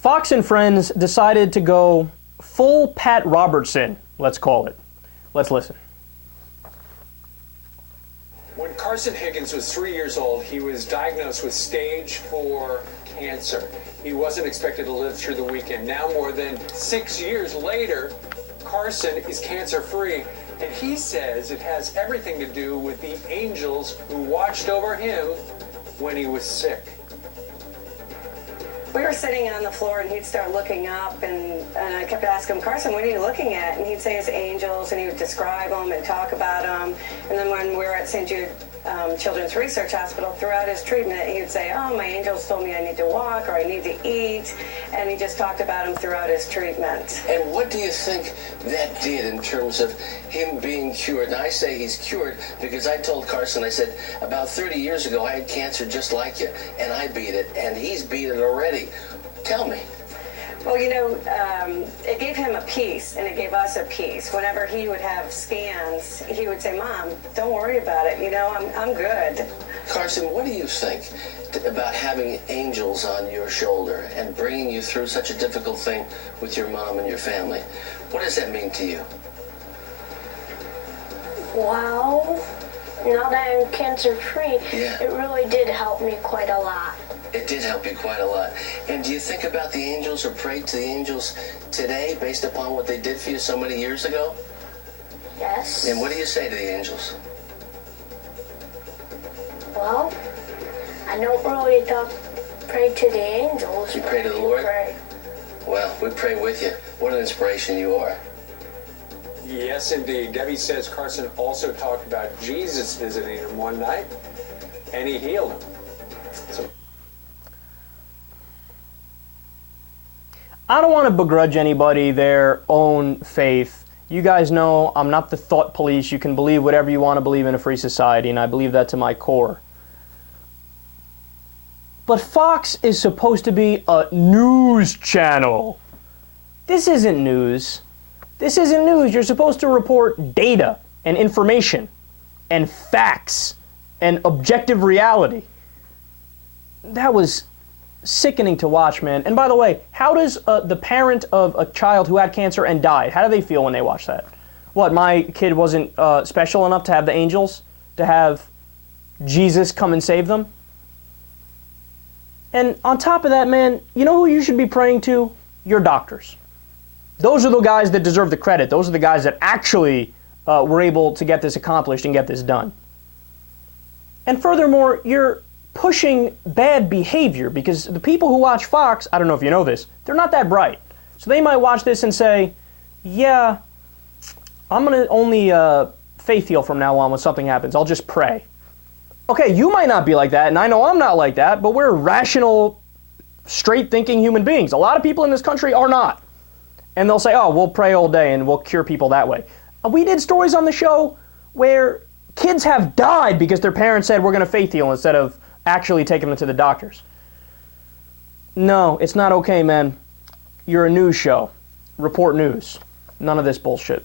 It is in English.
Fox and Friends decided to go full Pat Robertson, let's call it. Let's listen. When Carson Higgins was 3 years old, he was diagnosed with stage 4 cancer. He wasn't expected to live through the weekend. Now, more than 6 years later, Carson is cancer-free, and he says it has everything to do with the angels who watched over him when he was sick. We were sitting on the floor, and he'd start looking up, and I kept asking him, Carson, what are you looking at? And he'd say it's angels, and he would describe them and talk about them. And then when we were at St. Jude Children's Research Hospital, throughout his treatment, he would say, oh, my angels told me I need to walk or I need to eat. And he just talked about them throughout his treatment. And what do you think that did in terms of him being cured? And I say he's cured because I told Carson, I said, about 30 years ago, I had cancer just like you, and I beat it, and he's beat it already. Tell me. Well, you know, it gave him a peace, and it gave us a peace. Whenever he would have scans, he would say, Mom, don't worry about it. You know, I'm good. Carson, what do you think about having angels on your shoulder and bringing you through such a difficult thing with your mom and your family? What does that mean to you? Well, now that I'm cancer-free, It really did help me quite a lot. It did help you quite a lot. And do you think about the angels or pray to the angels today based upon what they did for you so many years ago? Yes. And what do you say to the angels? Well, I don't really pray to the angels. You pray to the Lord? Well, we pray with you. What an inspiration you are. Yes, indeed. Debbie says Carson also talked about Jesus visiting him one night, and he healed him. So I don't want to begrudge anybody their own faith. You guys know I'm not the thought police. You can believe whatever you want to believe in a free society, and I believe that to my core. But Fox is supposed to be a news channel. This isn't news. This isn't news. You're supposed to report data and information and facts and objective reality. That was sickening to watch, man. And by the way, how does the parent of a child who had cancer and died, how do they feel when they watch that? What, my kid wasn't special enough to have the angels, to have Jesus come and save them? And on top of that, man, you know who you should be praying to? Your doctors. Those are the guys that deserve the credit. Those are the guys that actually were able to get this accomplished and get this done. And furthermore, you're pushing bad behavior, because the people who watch Fox, I don't know if you know this, they're not that bright. So they might watch this and say, yeah, I'm going to only faith heal from now on when something happens. I'll just pray. Okay, you might not be like that, and I know I'm not like that, but we're rational, straight-thinking human beings. A lot of people in this country are not. And they'll say, oh, we'll pray all day and we'll cure people that way. We did stories on the show where kids have died because their parents said we're going to faith heal instead of actually taking them to the doctors. No, it's not okay, man. You're a news show. Report news. None of this bullshit.